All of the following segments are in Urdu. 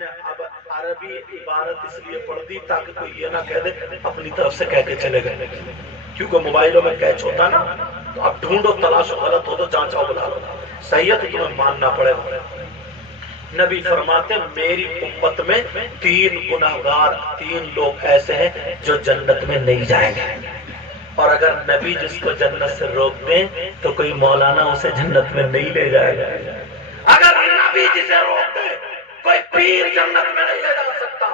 نے اب عربی عبارت اس لیے پڑھ دی تاکہ کوئی یہ نہ کہہ دے اپنی طرف سے کہہ کے چلے گئے، کیونکہ موبائلوں میں کیچ ہوتا نا، تو اب ڈھونڈو تلاشو، غلط ہو تو جانچاؤ بلا لو، صحیح ہے تو تمہیں ماننا پڑے گا۔ نبی فرماتے میری امت میں 3 گناہگار، 3 لوگ ایسے ہیں جو جنت میں نہیں جائیں گے، اور اگر نبی جس کو جنت سے روک دیں تو کوئی مولانا اسے جنت میں نہیں لے جائے گا۔ اگر نبی جسے روک دے کوئی پیر جنت میں نہیں لے جا سکتا،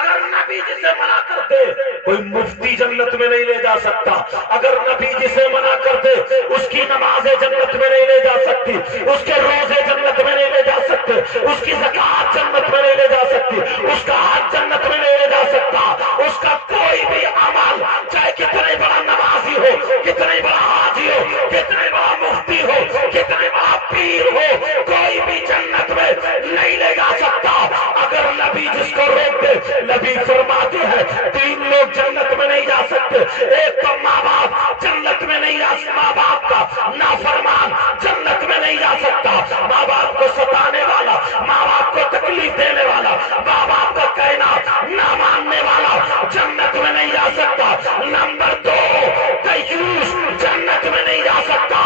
اگر نبی جسے منع کر دے کوئی مفتی جنت میں نہیں لے جا سکتا، اگر نبی جسے منع کر دے اس کی نمازیں جنت میں نہیں لے جا سکتی، اس کے روزے جنت میں نہیں لے جا سکتے، اس کی زکوٰۃ جنت میں نہیں لے جا سکتی، اس کا حج جنت میں نہیں لے جا سکتا، اس کا کوئی بھی عمل چاہے کتنے بڑا نمازی ہو، کتنے بڑا حاجی ہو، کتنے بڑا مفتی ہو، کتنے بڑا پیر ہو، کوئی بھی جنت میں نہیں لے جا سکتا اگر نبی جس کو روک دے۔ نبی فرماتے ہیں 3 لوگ جنت میں نہیں جا سکتے، ایک تو ماں باپ جنت میں نہیں جا سکتا، ماں باپ کا نافرمان جنت میں نہیں جا سکتا، ماں باپ کو ستانے والا، ماں باپ کو تکلیف دینے والا، ماں باپ کا کہنا نہ ماننے والا جنت میں نہیں جا سکتا۔ نمبر 2 دیوس جنت میں نہیں جا سکتا۔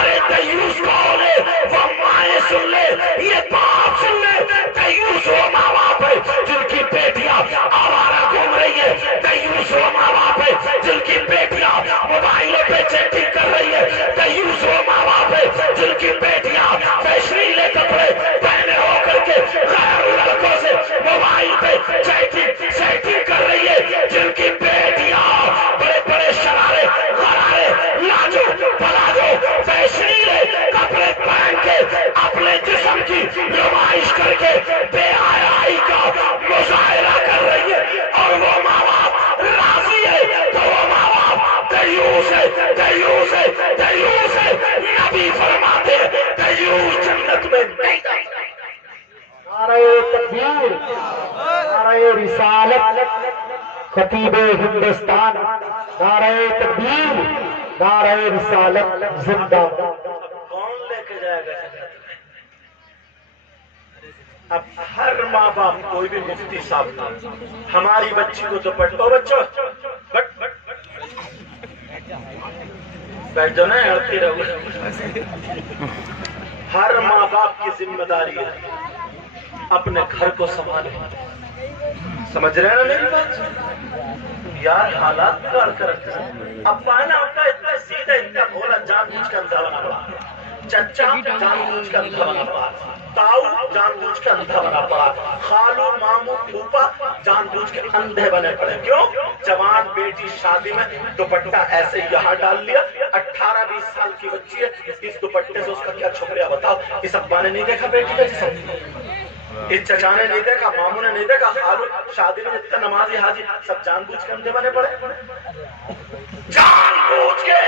ارے دیوس کون ہے؟ وہ مائیں سن لے، یہ باپ سن لے، دیوس وہ ماں باپ ہے جن کی بیٹیاں آوارہ گھوم رہی ہے، دیوس وہ ماں باپ ہے جن کی بیٹیاں موبائلوں پہ چیٹنگ کر رہی ہے، دیوس وہ ماں باپ ہے جن کی بیٹیاں فیشنیلے کپڑے پہنے ہو کر کے غیر لڑکوں سے موبائل پہ چیٹنگ کر رہی ہے، جن کی بیٹیاں بڑے بڑے شرارے غرارے لاجو پلازو فیشنیلے کپڑے پہن کے اپنے جسم کی نمائش کر کے بے حیائی کا مظاہرہ کر رہی ہے، اور وہ ماں باپ راضی ہے تو وہ ماں باپ دیوس ہے، دیوس ہے، دیوس ہے۔ نبی فرماتے ہیں دیوس جنت میں نہیں جا سکتا۔ نعرہ تکبیر، نعرہ رسالت، خطیب ہندوستان، نعرہ تکبیر، نعرہ رسالت زندہ۔ کون لے کے جائے گا جنت میں؟ اب ہر ماں باپ، کوئی بھی مفتی صاحب ہماری بچی کو تو پڑھو، بچوں بیٹھ جاؤ نا، اڑتی رہو۔ ہر ماں باپ کی ذمہ داری ہے اپنے گھر کو سنبھالے۔ سمجھ رہے ہیں نا میری بات؟ یار حالات بگاڑ کر رکھتے ہیں۔ اب پانا ہوتا ہے اتنا سیدھا، اتنا بھولا، جان بوجھ کر اندھا بنا پڑا، چچا جان بوجھ کر اندھا بنا پڑا، تاؤ جان بوجھ کر اندھا بنا پڑا، خالو مامو پھوپا جان بوجھ کے اندھے بنے پڑے۔ کیوں؟ جوان بیٹی شادی میں دوپٹہ ایسے یہاں ڈال لیا، 18-20 سال کی بچی ہے، اس دوپٹے سے اس کا کیا چھپ گیا بتاؤ؟ اس ابا نے نہیں دیکھا بیٹی کا جسم، اس چچا نے نہیں دیکھا، ماموں نے نہیں دیکھا، خالو شادی میں جتنا نمازی حاجی سب جان بوجھ کے اندھے بنے پڑے، جان بوجھ کے۔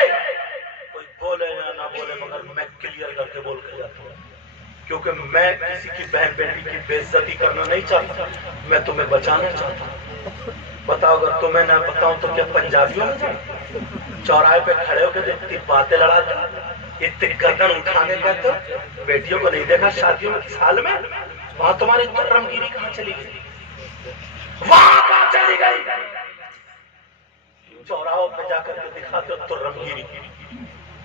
کوئی بولے یا نہ بولے مگر میں کلیئر کر کے بول کے جاتا ہوں، کیونکہ میں کسی کی بہن بیٹی کی بے عزتی کرنا نہیں چاہتا، میں تمہیں بچانا چاہتا ہوں۔ بتاؤ اگر تمہیں نہ بتاؤں تو کیا پنجابیوں میں چوراہے پہ کھڑے ہو کے اتنی باتیں لڑاتے، اتنی گردن اٹھانے کہتے ہو؟ بیٹیوں کو نہیں دیکھا شادیوں میں سال میں؟ وہاں تمہاری ترم گیری کہاں چلی گئی؟ وہاں کہاں چلی گئی؟ چوراہوں پہ جا کر کے دکھاتے ہو ترم گیری۔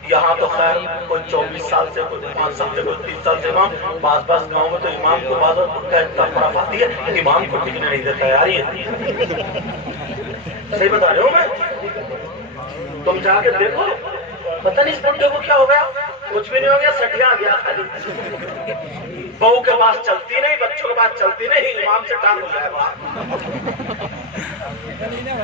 یہاں تو خیر کوئی 24 سال سے، کوئی 5 سال سے، کوئی 30 سال سے امام، بعض گاؤں میں تو امام کو بعض کا اتنا فرق آتی ہے، امام کو ٹکنے نہیں دیتا یار۔ یہ صحیح بتا رہے ہو میں؟ تم جا کے دیکھو، پتہ نہیں اس بندے کو کیا ہو گیا، کچھ بھی نہیں ہو گیا، سٹیا گیا خالی۔ بہو کے پاس چلتی نہیں، بچوں کے پاس چلتی نہیں، امام سے ٹانگ ہو جائے گا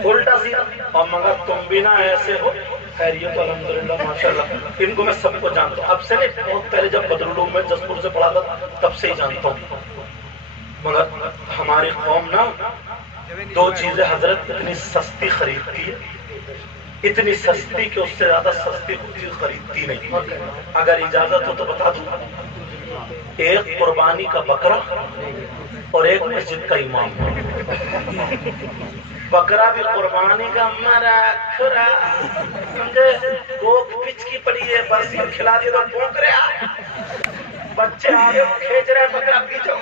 الٹا سیدھا۔ اور مگر تم بھی نہ ایسے ہو، خیریت الحمدللہ ماشاءاللہ، ان کو میں سب کو جانتا ہوں، اب سے نہیں، بہت پہلے جب بدرالعلوم میں جسپور سے پڑھا تھا تب سے ہی جانتا ہوں۔ مگر ہماری قوم نا 2 چیزیں حضرت اتنی سستی خریدتی ہے، اتنی سستی کہ اس سے زیادہ سستی چیز خریدتی نہیں۔ اگر اجازت ہو تو بتا دوں، ایک قربانی کا بکرا اور ایک مسجد کا امام۔ بکرا بھی قربانی کا مرا کھرا، گوک پچ کی پڑی ہے، بس کھلا دیا تو پونک رہا، بچے آگے کھینچ رہے ہیں بکرا پیچھے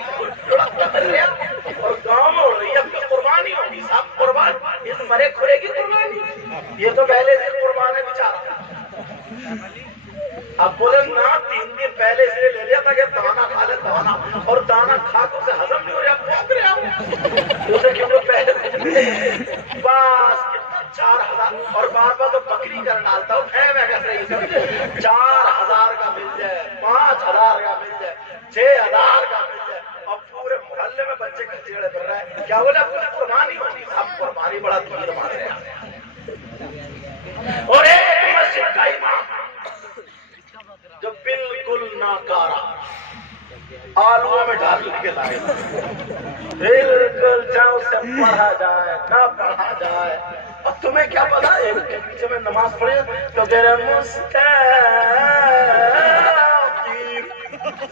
کر رہے ہیں اور گاؤں میں اڑ رہی ہے. اب تو قربانی ہوگی صاحب, قربان اس مرے کھرے کی قربانی. یہ تو پہلے سے قربان ہے بیچارہ. اب بولے نا 3 دن پہلے سے لے لیا تھا کہ دانا کھا لے دانا, اور دانا کھا تو اسے ہضم نہیں ہو رہا, پھونک رہے ہو اسے کیوں پہلے بس 4000 اور بار بار تو بکری کر ڈالتا ہوں 4000 کا مل جائے, 5000 کا مل جائے, 6000 کا مل جائے, اور پورے محلے میں بچے کچیڑے کر رہے ہیں. کیا بولے اب کچھ قربانی ہوگی, اب قربانی بڑا دھیر مار رہے ہیں. اور ایک مسجد کا امام جو بالکل ناکارا آلووں میں ڈال کے لائے, بالکل چاہے اسے پڑھا جائے نہ پڑھا جائے. اب تمہیں کیا پتا, ایک کے پیچھے میں نماز پڑھی تو کہہ رہے مستقیم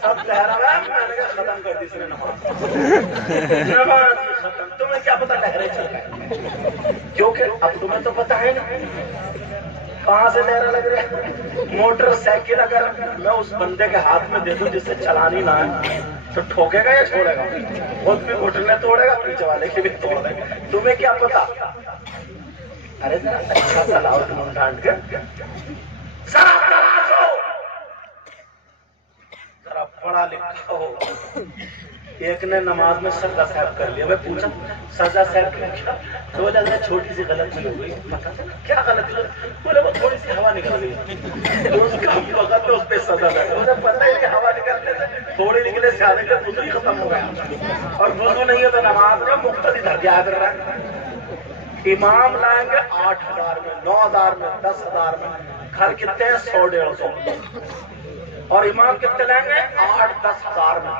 سب لہرا رہا ہے. میں نے کہا ختم کر دی اس نے نماز ختم. تمہیں کیا پتا لہریں چل گئے, کیونکہ اب تمہیں تو پتا ہے نا کہاں سے لہریں لگ رہے ہیں. موٹر سائیکل اگر میں اس بندے کے ہاتھ میں دے دوں جس سے چلانی نہ ہے تو ٹھوکے گا یا چھوڑے گا؟ خود بھی گھٹنے توڑے گا, پیچھے والے کے بھی توڑ دے گا. تمہیں کیا پتا. ارے ذرا اچھا سا لاؤ ڈھونڈ ڈھانڈ کے, ذرا پڑھا لکھا ہو. ایک نے نماز میں سجدہ صاحب کر لیا. میں پوچھا سجدہ صاحب کیا؟ تو بولے اللہ چھوٹی سی غلطی ہو گئی. پتا چلا کیا غلطی ہو گئی؟ بولے وہ تھوڑی سی ہوا نکل گئی. اس کا وقت تو اس پہ سزا لگا. مجھے پتا ہی نہیں ہوا نکلنے سے تھوڑی نکلے سے آنے کا وضو ہی ختم ہو گیا. اور وضو نہیں ہے تو نماز میں مقتدی دھر کے آ کر رہا ہے. امام لائیں گے 8000 میں, 9000 میں, 10000 میں. گھر کتنے ہیں 100-150. اور امام کتنے لیں گے 8-10 ہزار میں.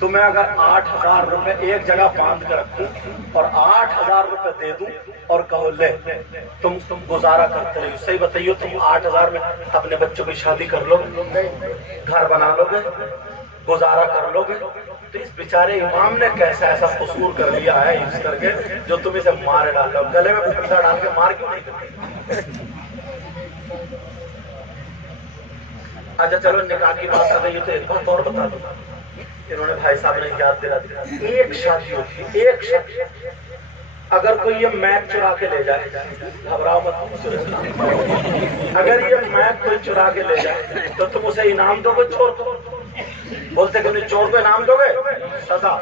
تمہیں اگر 8000 روپے ایک جگہ باندھ کر رکھوں اور 8000 روپے دے دوں اور کہو لے تم گزارا کرتے رہو, صحیح بتائیے تم 8000 میں اپنے بچوں کی شادی کر لو گے, گھر بنا لو گے, گزارا کر لو گے؟ تو اس بیچارے امام نے کیسا ایسا قصور کر لیا ہے یوز کر کے جو تم اسے مار ڈال رہے ہو. گلے میں پھندا ڈال کے مار کیوں نہیں کرتے؟ اچھا چلو نکاح کی بات کر رہی ہے تو ایک بات اور بتا دوں. انہوں نے بھائی صاحب نے یاد دلا دیا, ایک شادی ہوتی ہے, ایک شادی. اگر کوئی یہ میک چرا کے لے جائے, گھبراؤ مت, اگر یہ میک کوئی چرا کے لے جائے تو تم اسے انعام دو گے چور کو؟ بولتے کہ نہیں چور کو انعام دو گے, سزا.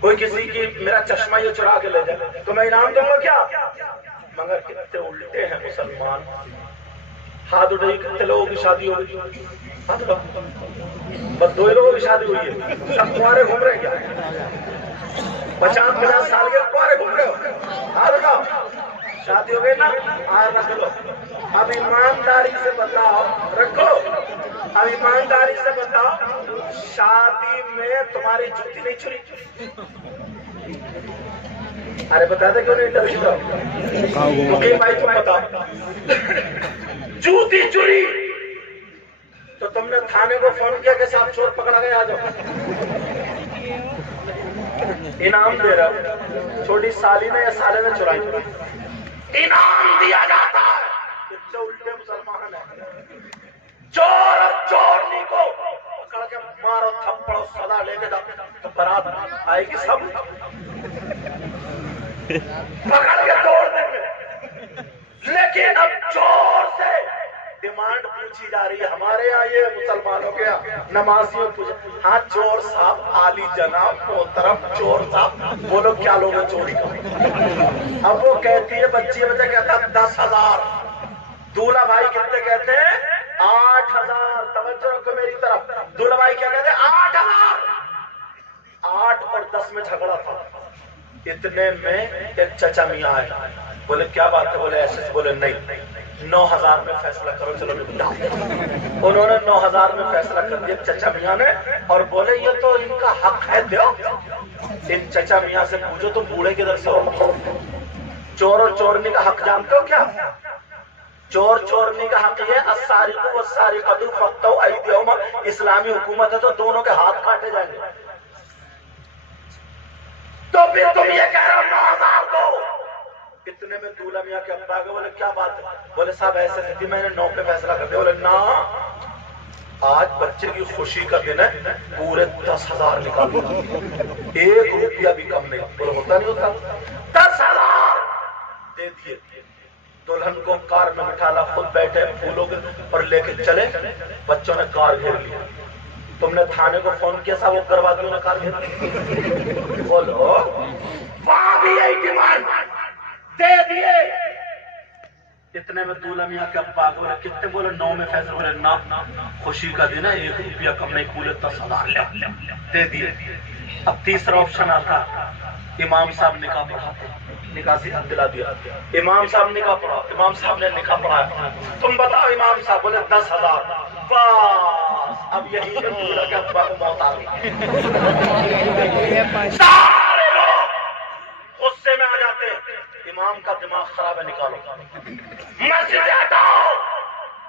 کوئی کسی کی میرا چشمہ یہ چرا کے لے جائے تو میں انعام دوں گا کیا؟ مگر کتنے الٹے ہیں مسلمان. ہاتھ اٹھائی, کتنے لوگوں کی شادی ہو گئی؟ بس 2 لوگوں کی شادی ہوئی ہے, سب کنوارے گھوم رہے کیا؟ 50-50 سال کے کنوارے گھوم رہے ہو. ہاتھ اٹھاؤ, شادی ہو گئی نا, ہاتھ رکھ لو. اب ایمانداری سے بتاؤ, رکھو, اب ایمانداری سے بتاؤ شادی میں تمہاری جوتی نہیں چری؟ ارے بتا دے کیوں نہیں انٹرویو کرو, بھائی تم بتاؤ جوتی چوری تو تم نے تھانے کو فون کیا کہ صاحب چور پکڑا گیا, آ جاؤ. انعام دے رہا, چھوٹی سالی نے یا سالے نے چرائی, انعام دیا جاتا ہے. اتنے الٹے مسلمان ہیں. چور اور چورنی کو پکڑ کے مارو, تھپڑو, سزا لے کے جاؤ تو برات آئے گی. سب پکڑ کے توڑ دیں گے. لیکن اب چور سے ڈیمانڈ پوچھی جا رہی ہے. ہمارے یہاں یہ مسلمانوں کے نمازیوں پوچھا, ہاں چور صاحب, عالی جناب محترم چور صاحب, بولو کیا لوگ ہیں چوری کا؟ اب وہ کہتی ہے, بچی بچہ کہتا ہے 10,000. دولہا بھائی کتنے کہتے ہیں؟ 8,000. توجہ رکھو میری طرف. دولہا بھائی کیا کہتے ہیں؟ 8,000. 8 اور 10 میں جھگڑا تھا. اتنے میں ایک چچا میاں آئے, بولے کیا بات ہے؟ بولے ایسے. بولے نہیں 9,000 میں فیصلہ کرو. چلو انہوں نے 9,000 میں فیصلہ کر دیا چچا میاں نے, اور بولے یہ تو ان کا حق ہے, دو. ان چچا میاں سے پوچھو تم بوڑھے کدھر سے ہو؟ چور اور چورنی کا حق جانتے ہو کیا؟ چور چورنی کا حق یہ ہے, السارق والسارقۃ فاقطعوا ایدیہما. اسلامی حکومت ہے تو دونوں کے ہاتھ کاٹے جائیں گے. تو پھر تم یہ کہہ رہے ہو 9,000 دو. اتنے میں دولہا میاں کے ابا آگے, بولے کیا بات ہے؟ بولے صاحب ایسے تھی, میں نے 9 پہ فیصلہ کر دیا. بولے نا آج بچے کی خوشی کا دن ہے، پورے 10,000 نکال دیا، 1 روپیہ بھی کم نہیں، بولو ہوتا نہیں ہوتا؟ 10,000 دے دیے، دلہن کو کار میں بٹھالا، خود بیٹھے پھولوں کے اور لے کے چلے، بچوں نے کار گھیر لیا، تم نے تھانے کو فون کیا تھا، وہ کروا دیا نے کار گھیر، بولو وہاں بھی یہی ڈیمانڈ دے دیے۔ اتنے میں دولہا میاں کے ابا بولے کتنے؟ بولے 9 میں فیصلہ، بولے نا خوشی کا دن ہے، 1 روپیہ کم نہیں، پورے 10,000 دے دیے۔ اب تیسرا آپشن آتا، امام صاحب نکاح پڑھاتے، نکاح سے حد دلا دیا، امام صاحب نکاح پڑھا، امام صاحب نے نکاح پڑھایا، تم بتاؤ امام صاحب، بولے 10,000، بس اب یہی ہے دولہا کے ابا کو موت آ گئی، سارے لوگ غصے میں آ جاتے ہیں، امام کا دماغ خراب ہے، نکالو مسجد سے ہٹاؤ۔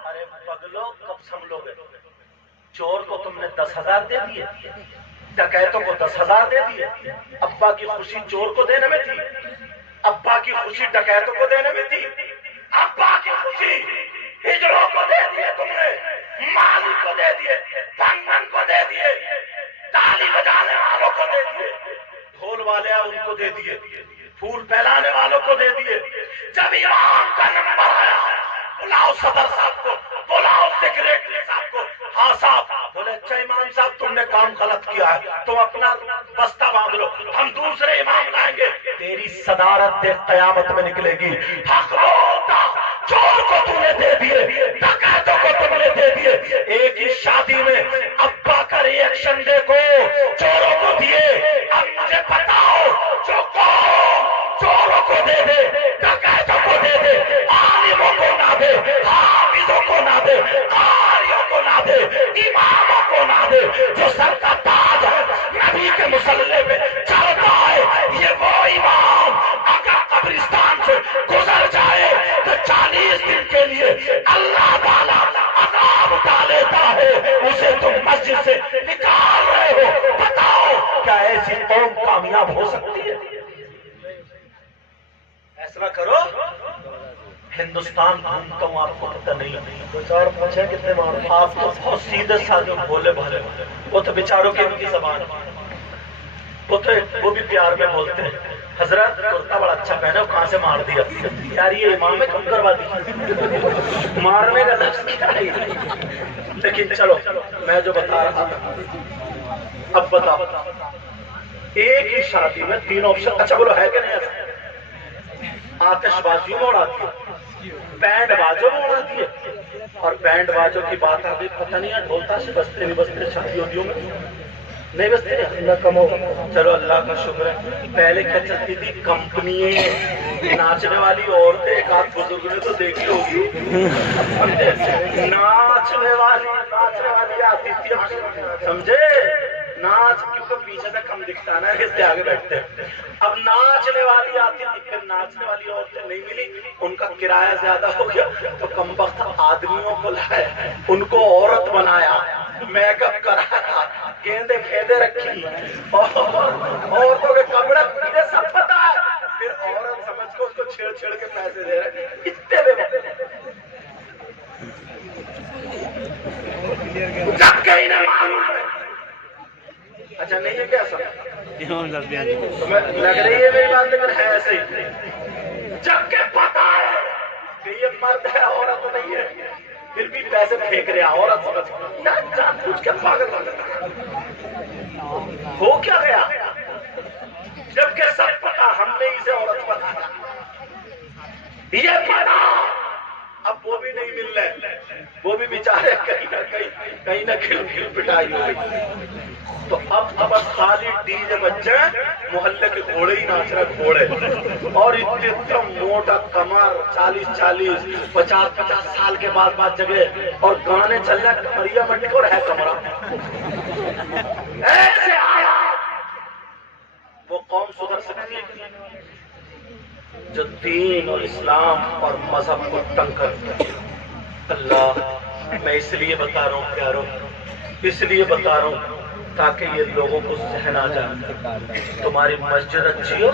ارے پگلو کب سنبھلو گے؟ چور کو تم نے 10,000 دے دیے، ڈکیتوں کو 10,000 دے دیے، ابا کی خوشی چور کو دینے میں تھی، ابا کی خوشی ڈکیتوں کو دینے میں تھی، ابا کی خوشی ہجڑوں کو دے دیے، تم نے مالی کو دے دیے، بھنگن کو دے دیے، تالی بجانے والوں کو دے دیے، ڈھول والے ان کو دے دیے، پھول پھیلانے والوں کو دے دیے۔ جب امام کا نمبر آیا، بلاؤ صدر صاحب کو، بلاؤ سیکریٹری صاحب کو، ہاں صاحب، بولے اچھا امام صاحب تم نے کام غلط کیا ہے، تم اپنا بستہ باندھ لو، ہم دوسرے امام لائیں گے، تیری صدارت دے قیامت میں نکلے گی۔ حق بولتا، چور کو تم نے دے دیے، ڈکیتوں کو تم نے دے دیے، ایک ہی شادی میں ابا کا ریئیکشن دیکھو، چوروں کو دیے، اب مجھے بتاؤ جو چوروں کو دے دے، ڈکیتوں کو دے دے، عالموں کو نہ دے، حافظوں کو نہ دے، قاریوں کو نہ دے، اماموں کو نہ دے، جو سر کا تاج ہے نبی کے مصلی پہ چڑھتا ہے، یہ وہ امام اگر قبرستان سے گزر جائے تو 40 دن کے لیے اللہ تعالیٰ عذاب ڈالتا ہے، اسے تم مسجد سے نکال رہے ہو، بتاؤ کیا ایسی قوم کامیاب ہو سکتی ہے؟ فیصلہ کرو۔ ہندوستان گھومتا ہوں، آپ کو پتہ نہیں، دو چار پوچھیں کتنے مار، آپ تو بہت سیدھے سادے بولے بھلے، وہ تو بیچاروں کی ان کی زبان، وہ بھی پیار میں بولتے ہیں، حضرت کرتا بڑا اچھا پہنا، کہاں سے مار دیا یار، یہ امام میں کم کروا دی، مارنے کا لفظ کیا ہے؟ لیکن چلو میں جو بتا رہا تھا، اب بتاؤ ایک ہی شادی میں 3 آپشن، اچھا بولو ہے کہ نہیں ایسا؟ آتش بازیوں میں اڑاتی ہے، بینڈ بازوں میں اڑاتی ہے، اور بینڈ بازوں کی بات آ گئی، پتہ نہیں ہے ڈھولتا سے بجتے بھی بجتے شادیوں میں نہیں بجتے، اللہ کم ہو، چلو اللہ کا شکر ہے۔ پہلے کیا چلتی تھی کمپنی، ناچنے والی عورتیں، ایک آدھ بزرگ نے تو دیکھی ہوگی، ناچنے والی آتی تھی، سمجھے؟ ناچ کیونکہ پیچھے سے کم دکھتا ہے نا، اس سے آگے بیٹھتے ہیں، اب ناچنے والی آتی تھی، پھر ناچنے والی عورتیں نہیں ملی، ان کا کرایہ زیادہ ہو گیا تو کم وقت آدمیوں کو لائے، ان کو عورت بنایا، میک اپ کرایا، گیندے کھیدے رکھی، عورتوں کے کپڑے مجھے سب پتا ہے، پھر عورت سمجھ کو اس کو چھیڑ چھیڑ کے پیسے دے رہے، اتنے بے جب کہیں نہ معلوم ہے، اچھا نہیں ہے کیا سب لگ رہی ہے میری بات، لیکن ہے ایسے ہی، جب کہ پتا ہے کہ یہ مرد ہے عورت نہیں ہے، پھر بھی پیسے پھینک رہے، عورت سمجھ جان پوچھ کے پاگل ہو کیا گیا، جبکہ سب پتا ہم نے اسے عورت بنایا، یہ پتا، اب وہ بھی نہیں مل رہے، وہ بھی بیچارے کہیں نہ کھل پٹائی ہو گئی، تو اب بس خالی ڈی جے بچے، محلے کے گھوڑے ہی ناچ رہے، گھوڑے، اور اتنا موٹا کمر، 40 50 سال کے بعد جگہ، اور گانے چل رہے، کمریا منڈی اور ہے کمرہ، ایسے آیا وہ قوم سدھر سکتی ہے جو دین اور اسلام اور مذہب کو تنگ کرتا ہے؟ اللہ، میں اس لیے بتا رہا ہوں پیاروں، اس لیے بتا رہا ہوں، تاکہ یہ لوگوں کو ذہن آ جائے تمہاری مسجد اچھی ہو،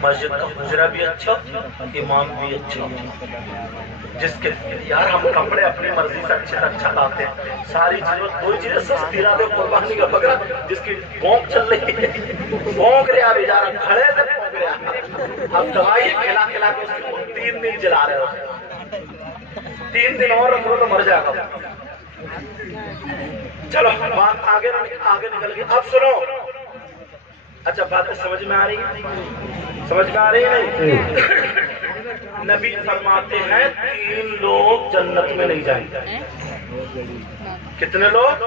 مسجد کا حجرہ بھی اچھا ہو، امام بھی اچھا ہو، جس کے یار ہم کپڑے اپنی مرضی سے اچھے اچھا لاتے ہیں، ساری چیزوں کوئی چیز سستی نہ دے، قربانی کا بکرا جس کی بھونک چل رہی ہے، بھونک رہا بیچارہ کھڑے سے بھونک رہا، اب دوائی کھلا کھلا کے اس کو 3 دن جلا رہے ہو، 3 دن اور رکھو تو مر جائے گا۔ چلو بات آگے نکل گئی، اب سنو، اچھا باتیں سمجھ میں آ رہی ہیں؟ سمجھ میں آ رہی ہے نہیں؟ نبی فرماتے ہیں 3 لوگ جنت میں نہیں جائیں گے۔ کتنے لوگ؟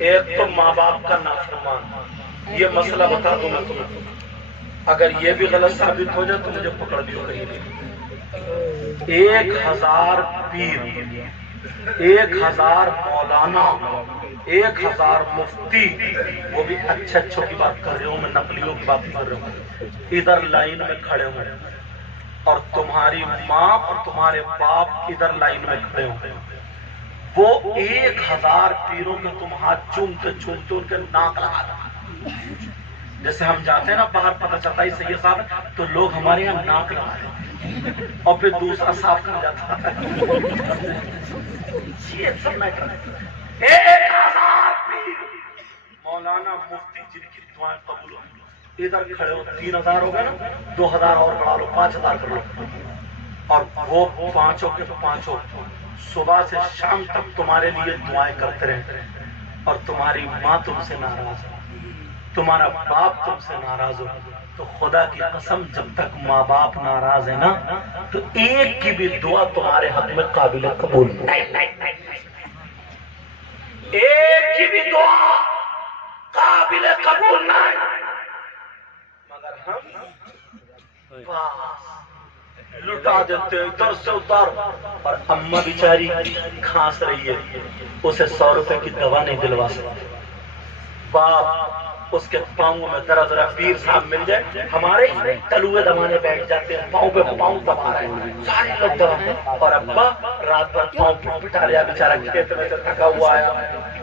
ایک تو ماں باپ کا نافرمان، یہ مسئلہ بتا دوں میں تمہیں، اگر یہ بھی غلط ثابت ہو جائے تو مجھے پکڑ دیو کہیں بھی۔ 1000 پیر، 1000 مولانا، 1000 مفتی، وہ بھی اچھے اچھوں کی بات کر رہے ہوں، میں نقلیوں کی بات کر رہا ہوں، ادھر لائن میں کھڑے ہوئے، اور تمہاری ماں اور تمہارے باپ ادھر لائن میں کھڑے ہوئے، وہ 1000 پیروں کے تم ہاتھ چومتے چومتے ان کے ناک لگا دو، جیسے ہم جاتے ہیں نا باہر، پتہ چلتا ہے سید صاحب، تو لوگ ہمارے یہاں ناک لگا دیتے ہیں اور پھر دوسرا صاف کر جاتا ہے۔ یہ سب میں 1000 پیر، مولانا، مفتی، جن کی دعائیں قبول ہوں، ادھر کھڑے ہو، 3000 ہو گئے نا، 2000 اور بڑھا لو، 5000 کر لو، اور وہ پانچوں کے پانچوں صبح سے شام تک تمہارے لیے دعائیں کرتے رہتے ہیں، اور تمہاری ماں تم سے ناراض ہو، تمہارا باپ تم سے ناراض ہو، تو خدا کی قسم جب تک ماں باپ ناراض ہے نا تو ایک کی بھی دعا تمہارے حق میں قابل قبول نہیں، ایک کی بھی دعا قابل قبول نہیں، مگر ہم لٹا دیتے ادھر سے ادھر، اور اماں بیچاری کھانس رہی ہے، اسے 100 روپے کی دوا نہیں دلوا سکتے، باپ اس کے پاؤں میں ذرا پیر صاحب مل جائے، ہمارے تلوے دبانے بیٹھ جاتے ہیں، پاؤں پہ پاؤں دبا رہے ہیں سارے لوگ دبا، اور ابا رات بھر پاؤں پٹا لیا، بیچارہ کھیت میں سے تھکا ہوا آیا،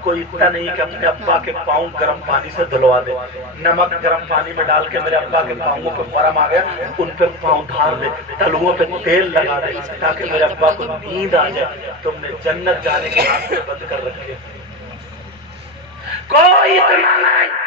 کوئی اتنا نہیں کہ اپنے ابا کے پاؤں گرم پانی سے دھلوا دے، نمک گرم پانی میں ڈال کے میرے ابا کے پاؤں پہ گرم آ گیا، ان پہ پاؤں ڈھال دے، تلووں پہ تیل لگا دے تاکہ میرے ابا کو نیند آ جائے۔ تم نے جنت جانے کے راستے بند کر رکھے، کوئی اتنا نہیں۔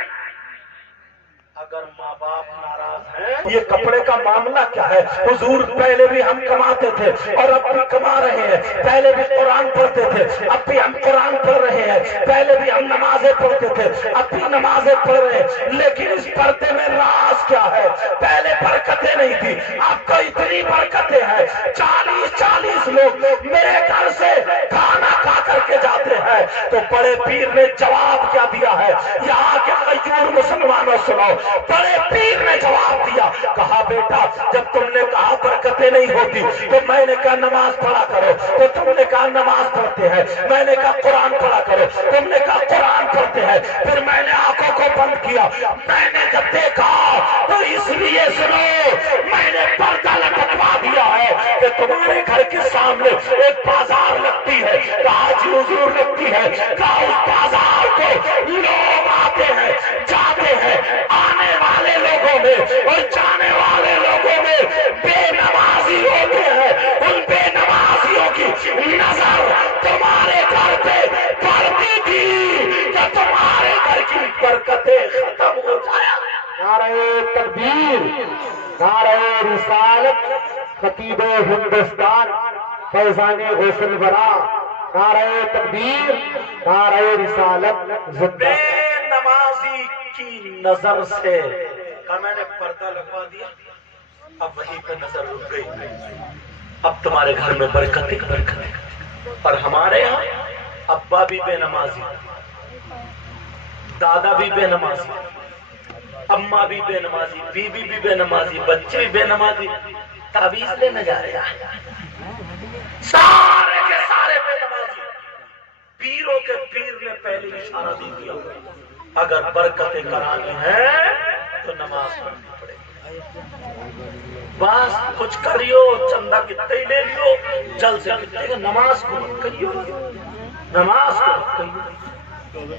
اگر ماں باپ ناراض ہیں، یہ کپڑے کا معاملہ کیا ہے؟ حضور پہلے بھی ہم کماتے تھے اور اب بھی کما رہے ہیں، پہلے بھی قرآن پڑھتے تھے اب بھی ہم قرآن پڑھ رہے ہیں، پہلے بھی ہم نمازیں پڑھتے تھے اب بھی نمازیں پڑھ رہے ہیں، لیکن اس پردے میں راز کیا ہے؟ پہلے برکتیں نہیں تھی، اب تو اتنی برکتیں ہیں، 40 لوگ میرے گھر سے کھانا کھا کر کے جاتے ہیں، تو بڑے پیر نے جواب کیا دیا ہے؟ یہاں کے غیور مسلمانوں سنو، بڑے پیر نے جواب دیا، کہا بیٹا جب تم نے کہا برکتیں نہیں ہوتی تو میں نے کہا نماز پڑھا کرو، تو تم نے کہا نماز پڑھتے ہیں، میں نے کہا قرآن پڑھا کرو، تم نے کہا قرآن پڑھتے ہیں، پھر میں نے آنکھوں کو بند کیا، میں نے جب دیکھا تو اس لیے سنو میں نے پردہ لٹکوا دیا ہے کہ تمہارے گھر کے سامنے ایک بازار لگتی ہے، کہا جی حضور لگتی ہے، کہا اس بازار کو لوگ آتے ہیں جاتے ہیں، آنے والے لوگوں میں اور جانے والے لوگوں میں بے نمازی ہوتے ہیں، ان بے نمازیوں کی نظر تمہارے گھر پہ پڑتی تھی کہ تمہارے گھر کی برکتیں ختم ہو جائیں۔ نعرہ تکبیر، نعرہ رسالت، خطیب ہندوستان فیضان غسل برا، نعرہ تکبیر، نعرہ رسالت زندہ۔ بے نمازی کی نظر سے میں نے پردہ لگوا دیا، اب وہیں پہ نظر رک گئی، اب تمہارے گھر میں برکتیں، اور ہمارے یہاں ابا بھی بے نمازی، دادا بھی بے نمازی، اماں بھی بے نمازی، بیوی بھی بے نمازی، بچے بھی بے نمازی، تعویذ لینے جا رہے ہیں، سارے کے سارے بے نمازی۔ پیروں کے پیر نے پہلے اشارہ دے دیا، اگر برکتیں کرانی ہیں تو نماز پڑھنی پڑے گی، بس کچھ کریو چندہ کتنے ہی لے لیو، جل سے کتنے کا، نماز کو مت کریو، نماز کو مت کریو۔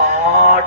8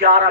11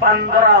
15